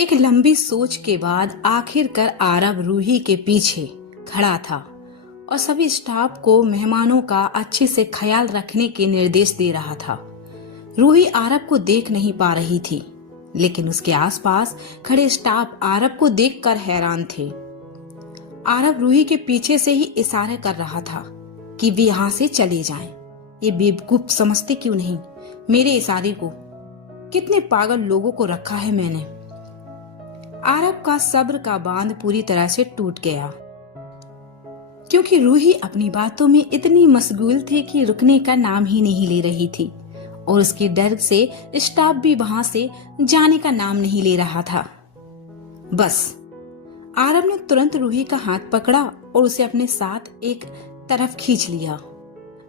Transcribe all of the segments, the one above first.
एक लंबी सोच के बाद आखिरकार आरव रूही के पीछे खड़ा था और सभी स्टाफ को मेहमानों का अच्छे से ख्याल रखने के निर्देश दे रहा था। रूही आरव को देख नहीं पा रही थी, लेकिन उसके आसपास खड़े स्टाफ आरव को देखकर हैरान थे। आरव रूही के पीछे से ही इशारे कर रहा था कि वे यहाँ से चले जाएं। ये बेवकूफ समझते क्यों नहीं मेरे इशारे को? कितने पागल लोगों को रखा है मैंने। आरव का सब्र का बांध पूरी तरह से टूट गया, क्योंकि रूही अपनी बातों में इतनी मशगूल थी कि रुकने का नाम ही नहीं ले रही थी और उसके डर से स्टाफ भी वहां से जाने का नाम नहीं ले रहा था। बस आरव ने तुरंत रूही का हाथ पकड़ा और उसे अपने साथ एक तरफ खींच लिया।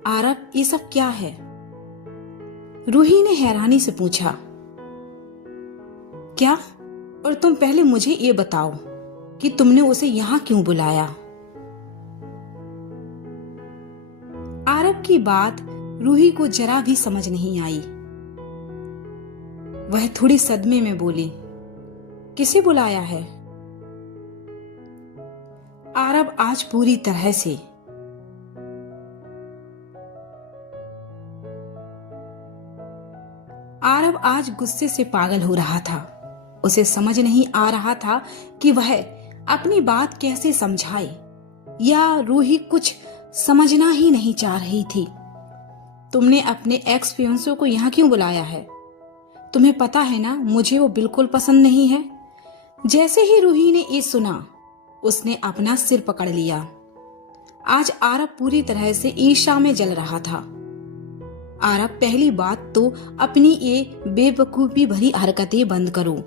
आरव, ये सब क्या है? रूही ने हैरानी से पूछा। क्या? और तुम पहले मुझे ये बताओ कि तुमने उसे यहाँ क्यों बुलाया? आरव की बात रूही को जरा भी समझ नहीं आई। वह थोड़ी सदमे में बोली, किसे बुलाया है? आरव आज पूरी तरह से आरव आज गुस्से से पागल हो रहा था। उसे समझ नहीं आ रहा था कि वह अपनी बात कैसे समझाए, या रूही कुछ समझना ही नहीं चाह रही थी। तुमने अपने एक्स फियांसे को यहाँ क्यों बुलाया है? तुम्हें पता है ना, मुझे वो बिल्कुल पसंद नहीं है। जैसे ही रूही ने ये सुना, उसने अपना सिर पकड़ लिया। आज आरव पूरी तरह से ईर्ष्या में जल रहा था। आरव, पहली बात तो अपनी ये बेवकूफी भरी हरकतें बंद करो।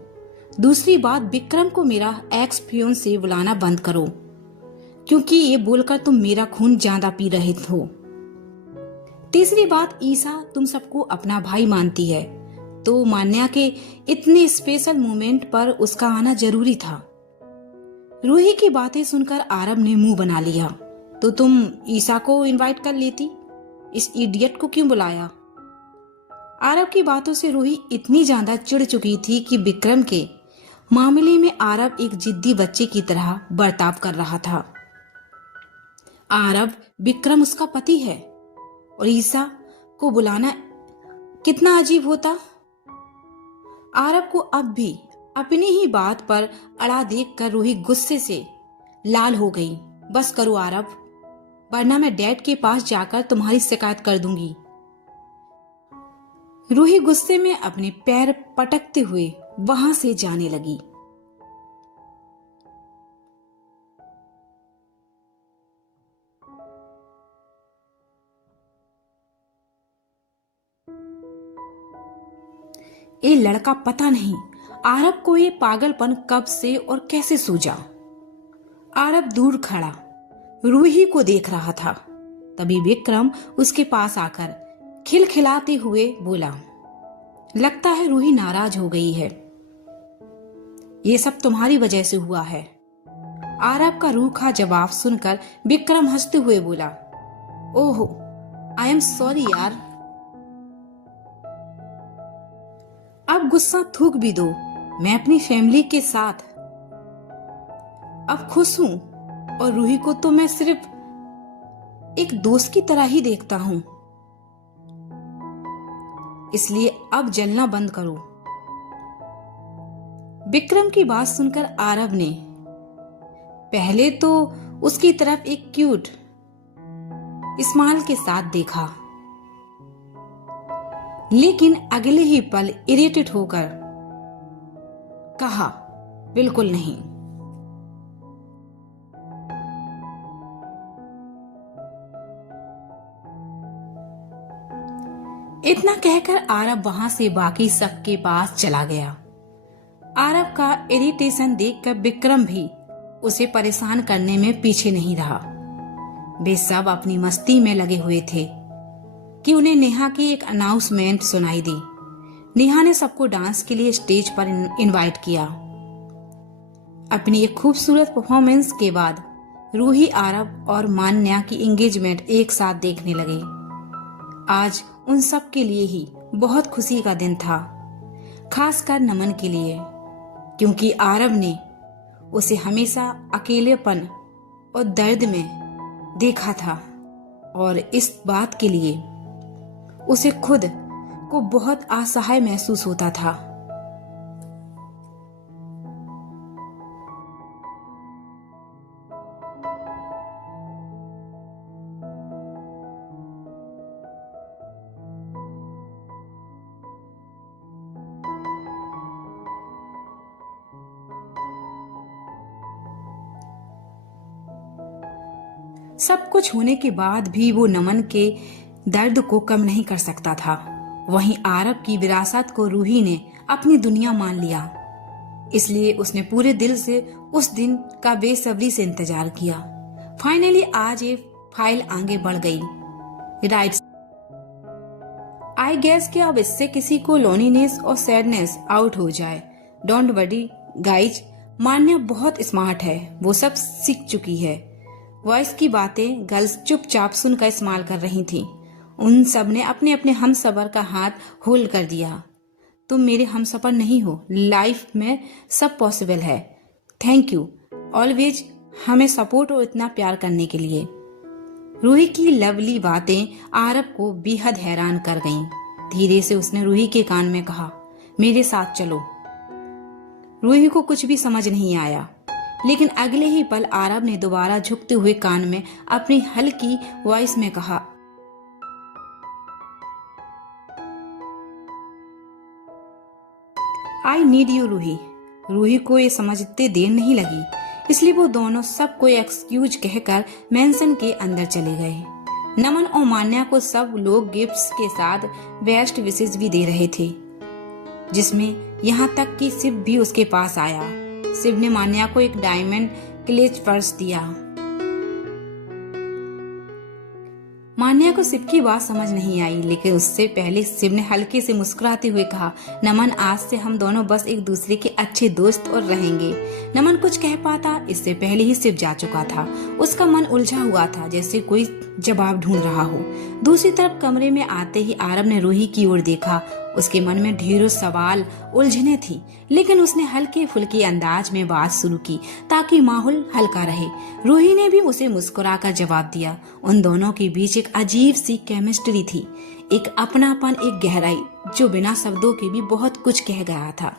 दूसरी बात, विक्रम को मेरा एक्स फियांसे बुलाना बंद करो, क्योंकि ये बोलकर तुम मेरा खून ज्यादा पी रहे हो। तीसरी बात, ईसा तुम सबको अपना भाई मानती है, तो मान्या के इतने स्पेशल मोमेंट पर उसका आना जरूरी था। रूही की बातें सुनकर आरव ने मुंह बना लिया। तो तुम ईसा को इनवाइट कर लेती, इस इडियट को क्यों बुलाया? आरव की बातों से रूही इतनी ज्यादा चिढ़ चुकी थी कि विक्रम के मामले में आरव एक जिद्दी बच्चे की तरह बर्ताव कर रहा था। आरव, विक्रम उसका पति है और ईसा को बुलाना कितना अजीब होता। आरव को अब भी अपनी ही बात पर अड़ा देखकर रूही गुस्से से लाल हो गई। बस करो आरव, वरना मैं डैड के पास जाकर तुम्हारी शिकायत कर दूंगी। रूही गुस्से में अपने पैर पटकते हुए वहां से जाने लगी। ये लड़का पता नहीं आरव को ये पागलपन कब से और कैसे सूझा। आरव दूर खड़ा रूही को देख रहा था। तभी विक्रम उसके पास आकर खिलखिलाते हुए बोला, लगता है रूही नाराज हो गई है। ये सब तुम्हारी वजह से हुआ है। आरव का रूखा जवाब सुनकर विक्रम हंसते हुए बोला, ओहो, आई एम सॉरी यार। अब गुस्सा थूक भी दो। मैं अपनी फैमिली के साथ अब खुश हूं और रूही को तो मैं सिर्फ एक दोस्त की तरह ही देखता हूं, इसलिए अब जलना बंद करो। विक्रम की बात सुनकर आरव ने पहले तो उसकी तरफ एक क्यूट स्माइल के साथ देखा, लेकिन अगले ही पल इरिटेट होकर कहा, बिल्कुल नहीं। इतना कहकर आरव वहां से बाकी सबके पास चला गया। आरव का इरिटेशन देखकर विक्रम भी उसे परेशान करने में पीछे नहीं रहा। वे सब अपनी मस्ती में लगे हुए थे कि उन्हें नेहा की एक अनाउंसमेंट सुनाई दी। नेहा ने सबको डांस के लिए स्टेज पर इनवाइट किया। अपनी एक खूबसूरत परफॉर्मेंस के बाद रूही, आरव और मान्या की एंगेजमेंट एक साथ देखने लगे। आज उन सब के लिए ही बहुत खुशी का दिन था, खासकर नमन के लिए। क्योंकि आरब ने उसे हमेशा अकेलेपन और दर्द में देखा था और इस बात के लिए उसे खुद को बहुत असहाय महसूस होता था। सब कुछ होने के बाद भी वो नमन के दर्द को कम नहीं कर सकता था। वहीं आरब की विरासत को रूही ने अपनी दुनिया मान लिया, इसलिए उसने पूरे दिल से उस दिन का बेसब्री से इंतजार किया। फाइनली आज ये फाइल आगे बढ़ गई। राइट, आई गेस कि अब इससे किसी को लोनीनेस और सैडनेस आउट हो जाए। डोंट वरी गाइज, मान्या बहुत स्मार्ट है, वो सब सीख चुकी है। वॉइस की बातें गर्ल्स चुपचाप सुनकर इस्तेमाल कर रही थीं। उन सब ने अपने अपने हमसफर का हाथ होल्ड कर दिया। तुम मेरे हमसफर नहीं हो, लाइफ में सब पॉसिबल है। थैंक यू ऑलवेज हमें सपोर्ट और इतना प्यार करने के लिए। रूही की लवली बातें आरब को बेहद हैरान कर गईं। धीरे से उसने रूही के कान में कहा, मेरे साथ चलो। रूही को कुछ भी समझ नहीं आया, लेकिन अगले ही पल आरब ने दोबारा झुकते हुए कान में अपनी हल्की वॉइस में कहा, I need you Ruhi. Ruhi को ये समझते देर नहीं लगी, इसलिए वो दोनों सबको एक्सक्यूज कहकर मेंशन के अंदर चले गए। नमन और मान्या को सब लोग गिफ्ट्स के साथ बेस्ट विशेष भी दे रहे थे, जिसमें यहाँ तक कि शिव भी उसके पास आया। शिव ने मान्या को एक डायमंड क्लेच पर्स दिया। मान्या को शिव की बात समझ नहीं आई, लेकिन उससे पहले शिव ने हल्के से मुस्कुराते हुए कहा, नमन आज से हम दोनों बस एक दूसरे के अच्छे दोस्त और रहेंगे। नमन कुछ कह पाता इससे पहले ही शिव जा चुका था। उसका मन उलझा हुआ था, जैसे कोई जवाब ढूंढ रहा हो। दूसरी तरफ कमरे में आते ही आरब ने रूही की ओर देखा। उसके मन में ढेरों सवाल उलझने थी, लेकिन उसने हल्के फुल्के अंदाज में बात शुरू की ताकि माहौल हल्का रहे। रूही ने भी उसे मुस्कुराकर जवाब दिया। उन दोनों के बीच एक अजीब सी केमिस्ट्री थी, एक अपनापन, एक गहराई जो बिना शब्दों के भी बहुत कुछ कह गया था।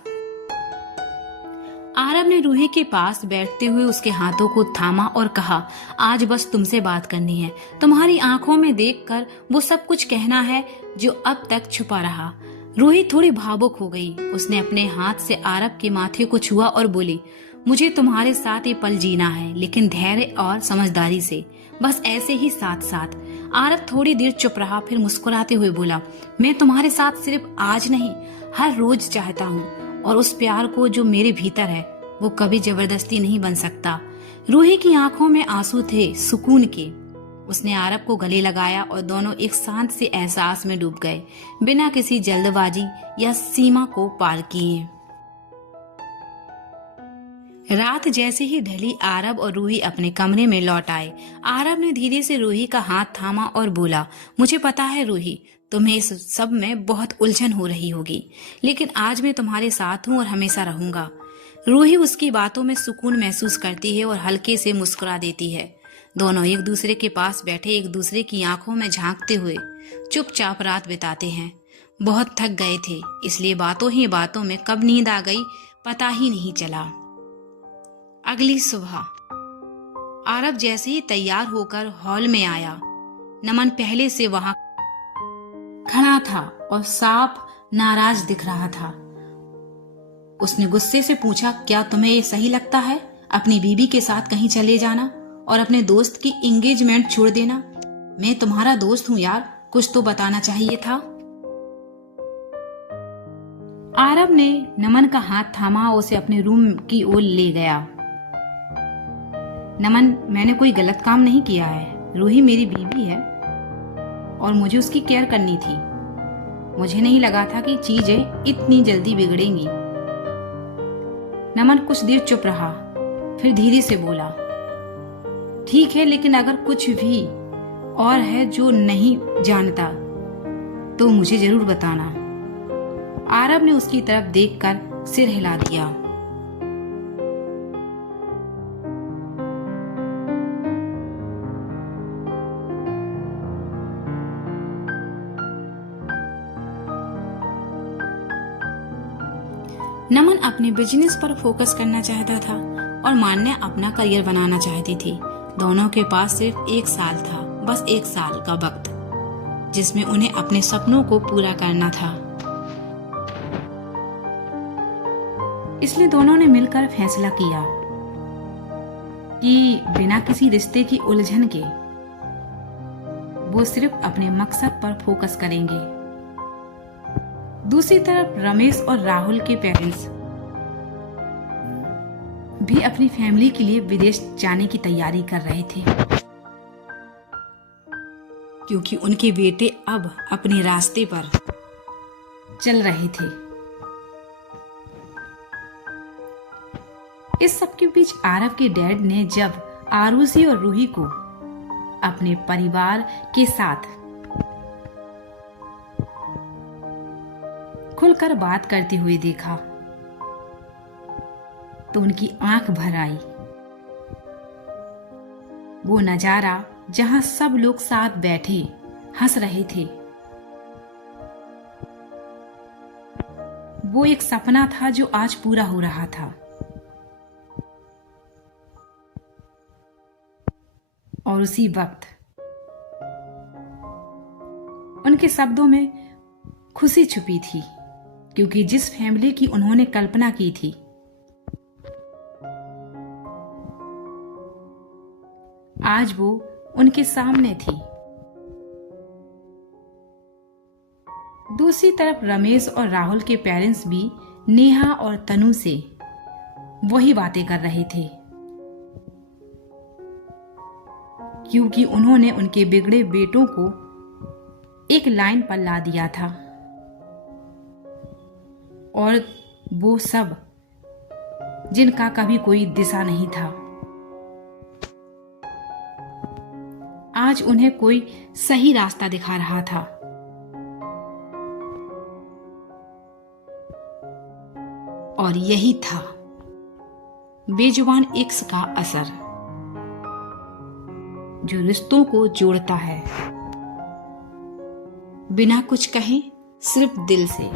आरब ने रूही के पास बैठते हुए उसके हाथों को थामा और कहा, आज बस तुमसे बात करनी है। तुम्हारी आंखों में देखकर वो सब कुछ कहना है जो अब तक छुपा रहा। रूही थोड़ी भावुक हो गई। उसने अपने हाथ से आरब के माथे को छुआ और बोली, मुझे तुम्हारे साथ ये पल जीना है, लेकिन धैर्य और समझदारी से, बस ऐसे ही साथ साथ। आरब थोड़ी देर चुप रहा, फिर मुस्कुराते हुए बोला, मैं तुम्हारे साथ सिर्फ आज नहीं, हर रोज चाहता हूँ, और उस प्यार को जो मेरे भीतर है वो कभी जबरदस्ती नहीं बन सकता। रूही की आंखों में आंसू थे, सुकून के। उसने आरब को गले लगाया और दोनों एक शांत से एहसास में डूब गए, बिना किसी जल्दबाजी या सीमा को पार किए। रात जैसे ही ढली, आरब और रूही अपने कमरे में लौट आए। आरब ने धीरे से रूही का हाथ थामा और बोला, मुझे पता है रूही, तुम्हें इस सब में बहुत उलझन हो रही होगी, लेकिन आज मैं तुम्हारे साथ हूँ और हमेशा रहूंगा। रूही उसकी बातों में सुकून महसूस करती है और हल्के से मुस्कुरा देती है। दोनों एक दूसरे के पास बैठे एक दूसरे की आंखों में झांकते हुए चुपचाप रात बिताते हैं। बहुत थक गए थे, इसलिए बातों ही बातों में कब नींद आ गई पता ही नहीं चला। अगली सुबह आरब जैसे ही तैयार होकर हॉल में आया, नमन पहले से वहां खड़ा था और साफ नाराज दिख रहा था। उसने गुस्से से पूछा, क्या तुम्हें ये सही लगता है अपनी बीबी के साथ कहीं चले जाना और अपने दोस्त की एंगेजमेंट छोड़ देना? मैं तुम्हारा दोस्त हूँ यार, कुछ तो बताना चाहिए था। आरब ने नमन का हाथ थामा और उसे अपने रूम की ओर ले गया। नमन, मैंने कोई गलत काम नहीं किया है। रूही मेरी बीबी है और मुझे उसकी केयर करनी थी। मुझे नहीं लगा था कि चीजें इतनी जल्दी बिगड़ेंगी। नमन कुछ देर चुप रहा, फिर धीरे से बोला, ठीक है, लेकिन अगर कुछ भी और है जो नहीं जानता तो मुझे जरूर बताना। आरब ने उसकी तरफ देखकर सिर हिला दिया। नमन अपने बिजनेस पर फोकस करना चाहता था और मान्या अपना करियर बनाना चाहती थी। दोनों के पास सिर्फ 1 साल था, बस 1 साल का वक्त, जिसमें उन्हें अपने सपनों को पूरा करना था। इसलिए दोनों ने मिलकर फैसला किया कि बिना किसी रिश्ते की उलझन के वो सिर्फ अपने मकसद पर फोकस करेंगे। दूसरी तरफ रमेश और राहुल के पेरेंट्स भी अपनी फैमिली के लिए विदेश जाने की तैयारी कर रहे थे, क्योंकि उनके बेटे अब अपने रास्ते पर चल रहे थे। इस सब के बीच आरव के डैड ने जब आरुषि और रूही को अपने परिवार के साथ खुलकर बात करते हुए देखा तो उनकी आंख भर आई। वो नजारा जहां सब लोग साथ बैठे हंस रहे थे, वो एक सपना था जो आज पूरा हो रहा था। और उसी वक्त उनके शब्दों में खुशी छुपी थी, क्योंकि जिस फैमिली की उन्होंने कल्पना की थी आज वो उनके सामने थी। दूसरी तरफ रमेश और राहुल के पेरेंट्स भी नेहा और तनु से वही बातें कर रहे थे, क्योंकि उन्होंने उनके बिगड़े बेटों को एक लाइन पर ला दिया था और वो सब जिनका कभी कोई दिशा नहीं था, आज उन्हें कोई सही रास्ता दिखा रहा था। और यही था बेजुबान इश्क का असर, जो रिश्तों को जोड़ता है बिना कुछ कहे, सिर्फ दिल से।